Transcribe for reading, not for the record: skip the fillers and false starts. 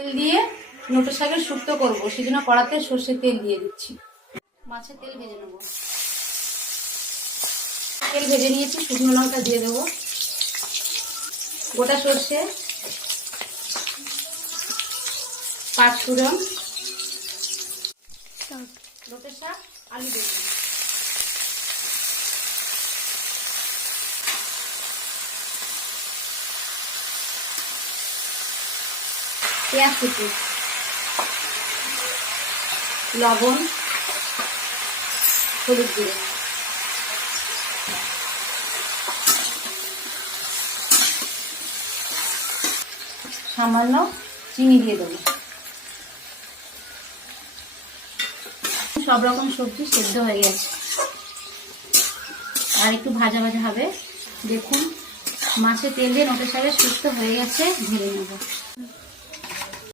তেল দিয়ে নোটে শাকের শুক্তো করবো, সেজন্য কড়াতে সর্ষের তেল দিয়ে দিচ্ছি। মাছের তেল ভেজে নেবো। তেল ভেজে নিয়েছি, শুকনো লঙ্কা দিয়ে দেবো, গোটা সর্ষে, পাঁচফোড়ন, লোটে শাক, আলু দেবো। পেঁয়াজ কুচি, লবণ, হলুদ গুঁড়ো, সামান্য চিনি দিয়ে দেবো। সব রকম সবজি সেদ্ধ হয়ে গেছে, আর একটু ভাজা ভাজা হবে। দেখুন মাছের তেল দিয়ে নোটে শাকের শুক্তো হয়ে গেছে, ঢেলে নেব।